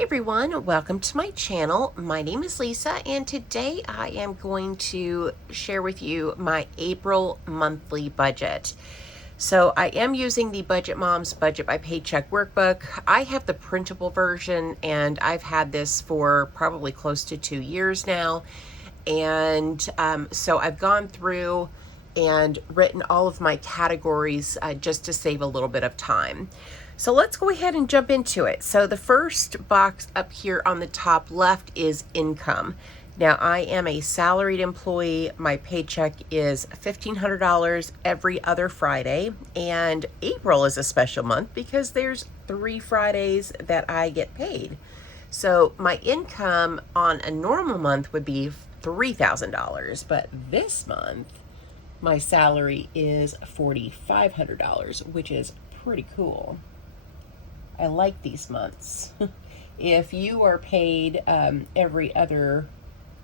everyone, welcome to my channel. My name is Lisa and today I am going to share with you my April monthly budget. So I am using the Budget Moms Budget by Paycheck workbook. I have the printable version and I've had this for probably close to 2 years now. And so I've gone through and written all of my categories just to save a little bit of time. So let's go ahead and jump into it. So the first box up here on the top left is income. Now I am a salaried employee. My paycheck is $1,500 every other Friday, and April is a special month because there's 3 Fridays that I get paid. So my income on a normal month would be $3,000, but this month my salary is $4,500, which is pretty cool. I like these months. If you are paid every other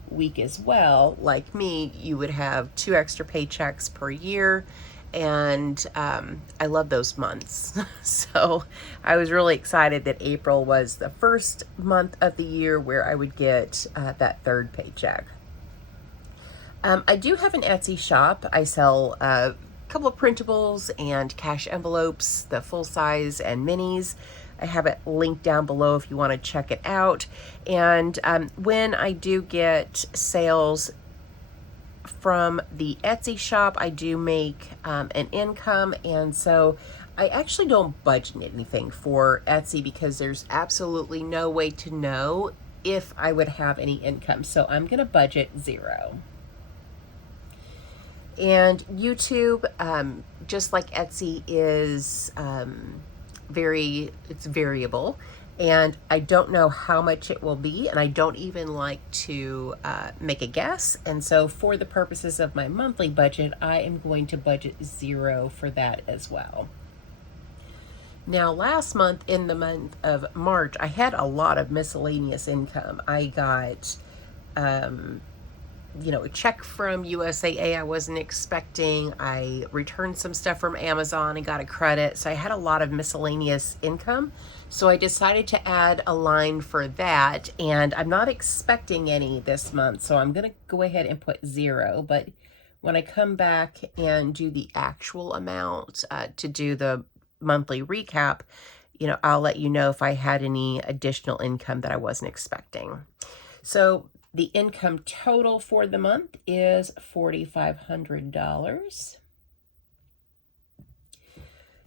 week as well, like me, you would have 2 extra paychecks per year, and I love those months. So I was really excited that April was the first month of the year where I would get that 3rd paycheck. I do have an Etsy shop. I sell a couple of printables and cash envelopes, the full size and minis. I have it linked down below if you want to check it out. And when I do get sales from the Etsy shop, I do make an income. And so I actually don't budget anything for Etsy because there's absolutely no way to know if I would have any income. So I'm going to budget 0. And YouTube, just like Etsy, is it's variable, and I don't know how much it will be, and I don't even like to make a guess. And so for the purposes of my monthly budget, I am going to budget 0 for that as well. Now last month, in the month of March, I had a lot of miscellaneous income. I got a check from USAA I wasn't expecting. I returned some stuff from Amazon and got a credit. So I had a lot of miscellaneous income. So I decided to add a line for that. And I'm not expecting any this month. So I'm going to go ahead and put 0. But when I come back and do the actual amount to do the monthly recap, I'll let you know if I had any additional income that I wasn't expecting. So the income total for the month is $4,500.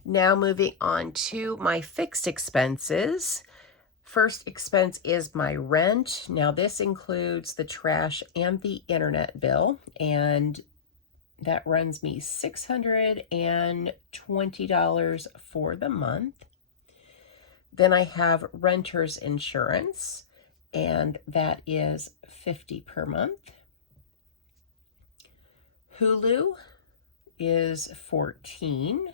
Now moving on to my fixed expenses. First expense is my rent. Now this includes the trash and the internet bill, and that runs me $620 for the month. Then I have renter's insurance, and that is $50 per month. Hulu is $14.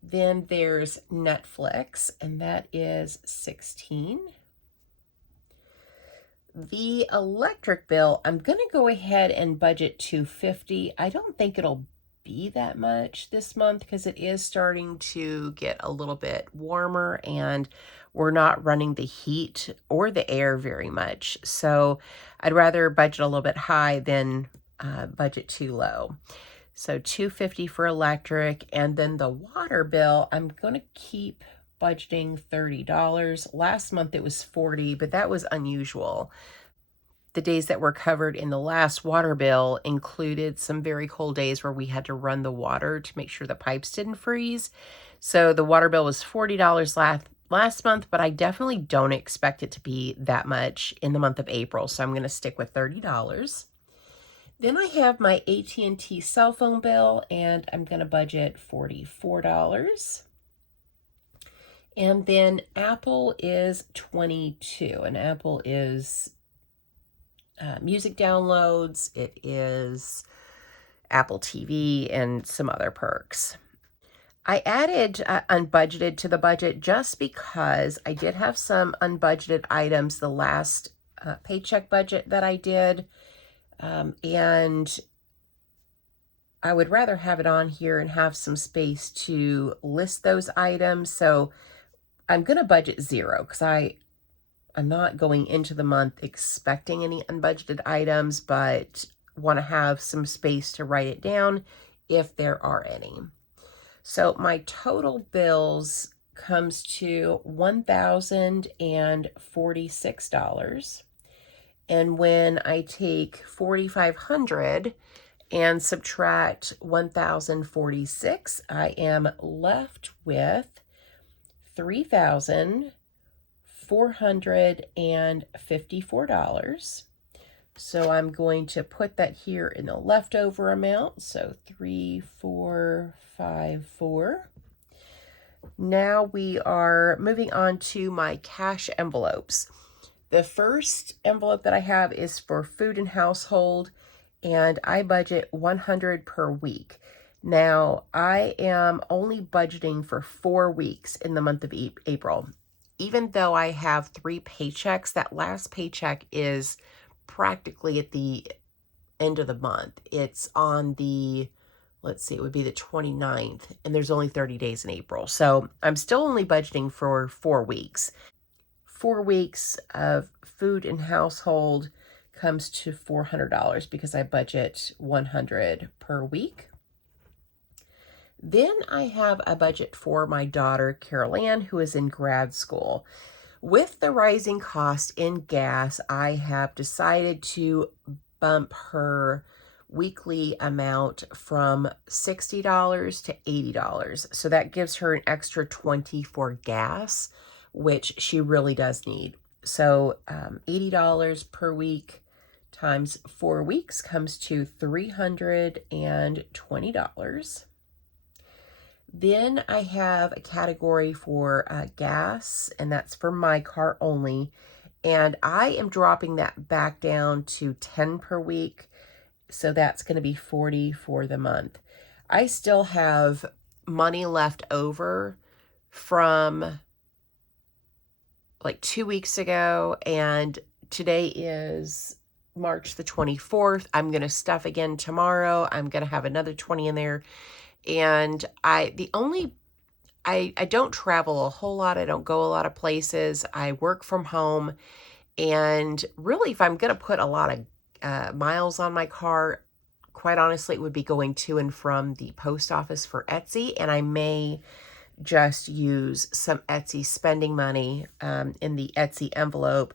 Then there's Netflix, and that is $16. The electric bill, I'm going to go ahead and budget $250. I don't think it'll be that much this month because it is starting to get a little bit warmer and we're not running the heat or the air very much. So I'd rather budget a little bit high than budget too low. So $250 for electric. And then the water bill, I'm going to keep budgeting $30. Last month it was $40, but that was unusual. The days that were covered in the last water bill included some very cold days where we had to run the water to make sure the pipes didn't freeze. So the water bill was $40 last month, but I definitely don't expect it to be that much in the month of April. So I'm going to stick with $30. Then I have my AT&T cell phone bill, and I'm going to budget $44. And then Apple is $22, and Apple is music downloads, it is Apple TV, and some other perks. I added unbudgeted to the budget just because I did have some unbudgeted items the last paycheck budget that I did, and I would rather have it on here and have some space to list those items. So I'm going to budget zero because I'm not going into the month expecting any unbudgeted items, but want to have some space to write it down if there are any. So my total bills comes to $1,046. And when I take 4,500 and subtract 1,046, I am left with $3,454. So I'm going to put that here in the leftover amount. So 3,454. Now we are moving on to my cash envelopes. The first envelope that I have is for food and household, and I budget $100 per week. Now, I am only budgeting for 4 weeks in the month of April. Even though I have 3 paychecks, that last paycheck is practically at the end of the month. It's on the, let's see, it would be the 29th, and there's only 30 days in April. So I'm still only budgeting for 4 weeks. 4 weeks of food and household comes to $400 because I budget $100 per week. Then I have a budget for my daughter, Carol Ann, who is in grad school. With the rising cost in gas, I have decided to bump her weekly amount from $60 to $80. So that gives her an extra $20 for gas, which she really does need. So $80 per week times 4 weeks comes to $320. Then I have a category for gas, and that's for my car only. And I am dropping that back down to 10 per week. So that's going to be 40 for the month. I still have money left over from like 2 weeks ago, and today is March the 24th. I'm going to stuff again tomorrow. I'm going to have another 20 in there. And I don't travel a whole lot. I don't go a lot of places. I work from home. And really, if I'm going to put a lot of miles on my car, quite honestly, it would be going to and from the post office for Etsy. And I may just use some Etsy spending money in the Etsy envelope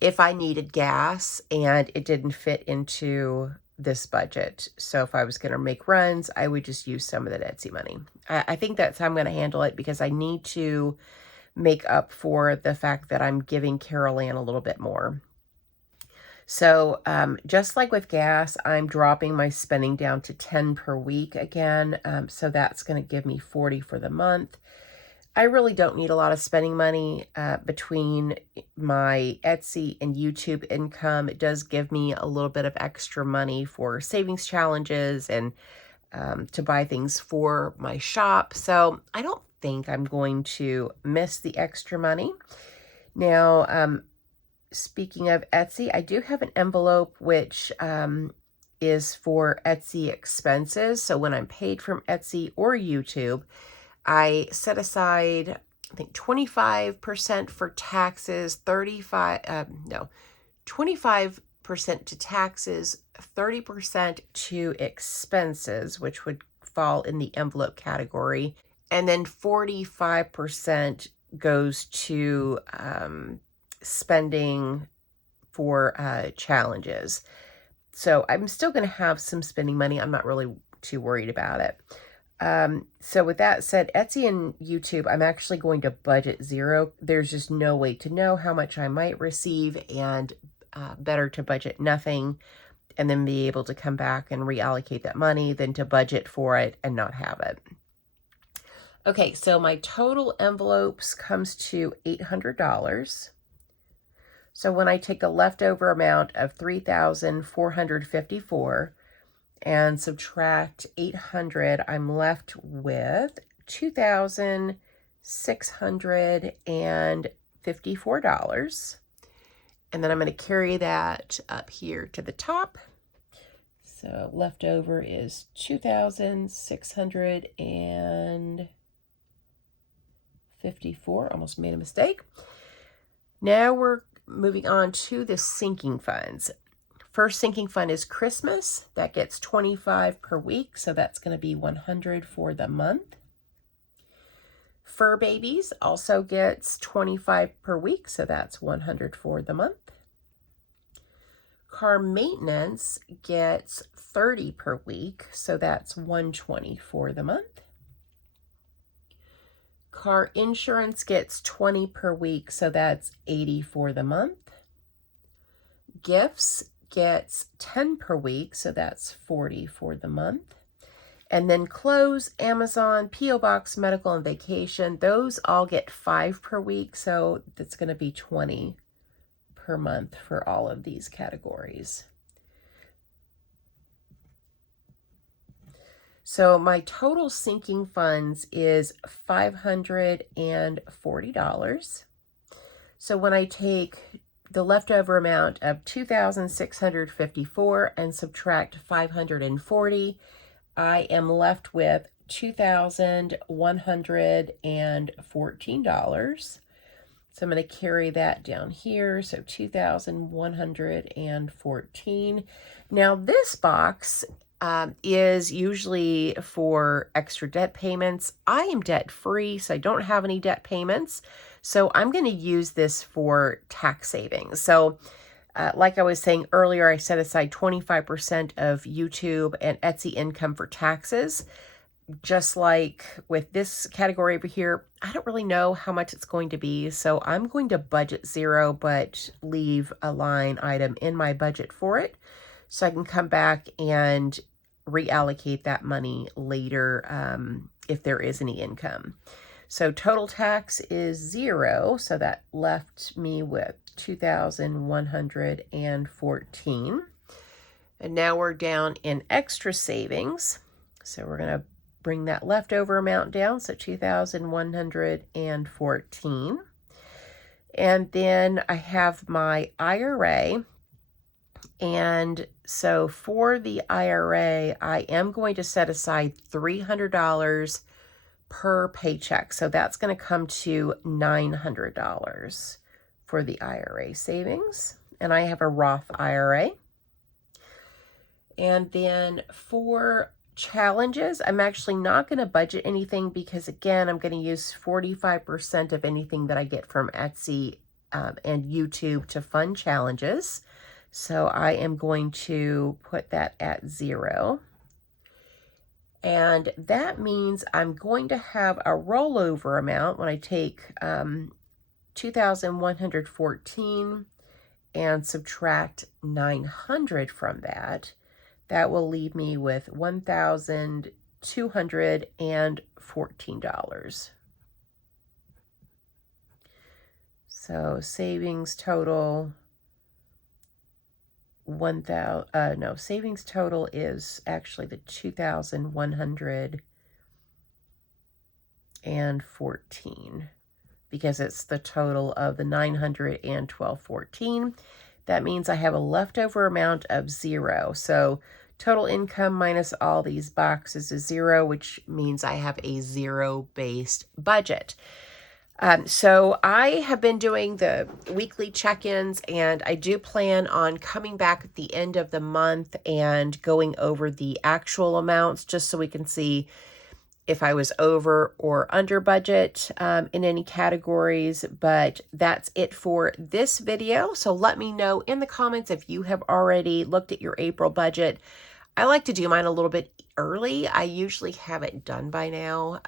if I needed gas and it didn't fit into this budget. So if I was going to make runs, I would just use some of that Etsy money. I think that's how I'm going to handle it because I need to make up for the fact that I'm giving Carol Ann a little bit more. So just like with gas, I'm dropping my spending down to 10 per week again. So that's going to give me 40 for the month. I really don't need a lot of spending money between my Etsy and YouTube income. It does give me a little bit of extra money for savings challenges and to buy things for my shop. So I don't think I'm going to miss the extra money. Now, speaking of Etsy, I do have an envelope which is for Etsy expenses. So when I'm paid from Etsy or YouTube, I set aside, I think 25% for taxes, 25% to taxes, 30% to expenses, which would fall in the envelope category. And then 45% goes to spending for challenges. So I'm still going to have some spending money. I'm not really too worried about it. So with that said, Etsy and YouTube, I'm actually going to budget zero. There's just no way to know how much I might receive, and better to budget nothing and then be able to come back and reallocate that money than to budget for it and not have it. Okay, so my total envelopes comes to $800. So when I take the leftover amount of $3,454 and subtract 800, I'm left with $2,654. And then I'm going to carry that up here to the top. So leftover is $2,654. 54. Almost made a mistake. Now we're moving on to the sinking funds. First sinking fund is Christmas. That gets $25 per week, so that's going to be $100 for the month. Fur Babies also gets $25 per week, so that's $100 for the month. Car maintenance gets $30 per week, so that's $120 for the month. Car insurance gets $20 per week, so that's $80 for the month. Gifts gets $10 per week, so that's $40 for the month. And then clothes, Amazon, P.O. Box, medical, and vacation, those all get $5 per week, so that's going to be $20 per month for all of these categories. So my total sinking funds is $540. So when I take the leftover amount of $2,654 and subtract $540, I am left with $2,114. So I'm going to carry that down here. So $2,114. Now this box is usually for extra debt payments. I am debt free, so I don't have any debt payments. So I'm going to use this for tax savings. So like I was saying earlier, I set aside 25% of YouTube and Etsy income for taxes. Just like with this category over here, I don't really know how much it's going to be. So I'm going to budget zero, but leave a line item in my budget for it. So I can come back and reallocate that money later if there is any income. So total tax is zero. So that left me with $2,114. And now we're down in extra savings. So we're going to bring that leftover amount down. So $2,114. And then I have my IRA. And so for the IRA, I am going to set aside $300 per paycheck. So that's going to come to $900 for the IRA savings. And I have a Roth IRA. And then for challenges, I'm actually not going to budget anything because, again, I'm going to use 45% of anything that I get from Etsy and YouTube to fund challenges. So I am going to put that at zero. And that means I'm going to have a rollover amount when I take 2,114 and subtract 900 from that. That will leave me with $1,214. So savings total savings total is actually the 2,114 because it's the total of the 900 and 1214. That means I have a leftover amount of zero. So total income minus all these boxes is zero, which means I have a zero-based budget. So I have been doing the weekly check-ins, and I do plan on coming back at the end of the month and going over the actual amounts just so we can see if I was over or under budget in any categories. But that's it for this video. So let me know in the comments if you have already looked at your April budget. I like to do mine a little bit early. I usually have it done by now,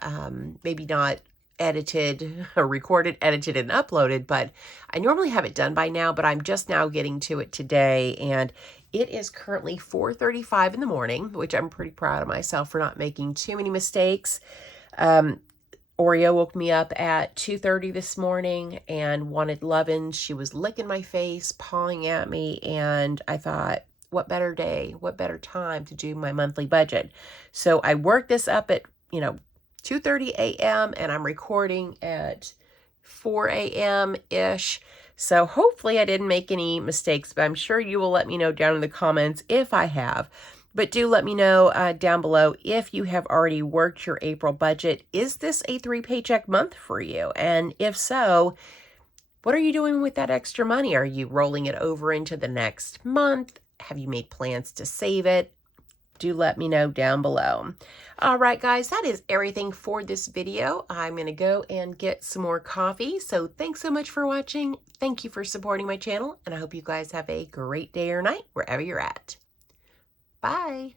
maybe not edited or recorded, edited, and uploaded, but I normally have it done by now, but I'm just now getting to it today, and it is currently 4:35 in the morning, which I'm pretty proud of myself for not making too many mistakes. Oreo woke me up at 2:30 this morning and wanted lovin'. She was licking my face, pawing at me, and I thought, what better day, what better time to do my monthly budget? So I worked this up at, 2:30 a.m. and I'm recording at 4 a.m.-ish. So hopefully I didn't make any mistakes, but I'm sure you will let me know down in the comments if I have. But do let me know down below if you have already worked your April budget. Is this a 3-paycheck month for you? And if so, what are you doing with that extra money? Are you rolling it over into the next month? Have you made plans to save it? Do let me know down below. All right, guys, that is everything for this video. I'm going to go and get some more coffee. So thanks so much for watching. Thank you for supporting my channel, and I hope you guys have a great day or night wherever you're at. Bye.